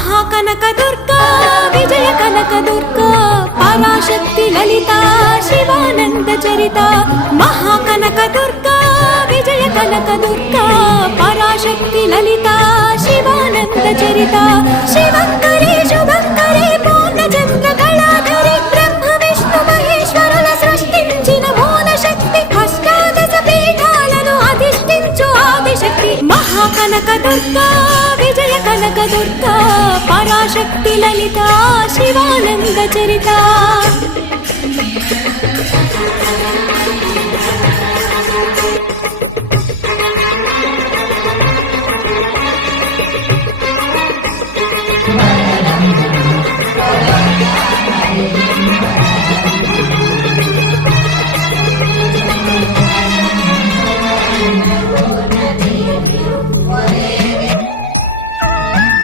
మహాకనక దుర్గా విజయ కనక దుర్గా పరాశక్తి లలిత శివానంద చరిత మహాకనక దుర్గా విజయ కనక దుర్గా పరాశక్తి లలిత శివానంద చరిత శివంకరి శుభంకరి పూర్ణచంద్ర కళాధరి బ్రహ్మ విష్ణు మహేశ్వరుల సృష్టించిన మూల శక్తి అష్టాదశ పీఠాలను అధిష్ఠించు ఆదిశక్తి మహాకనక దుర్గా విజయ కనక దుర్గా పరాశక్తి లలిత శివానంద చరిత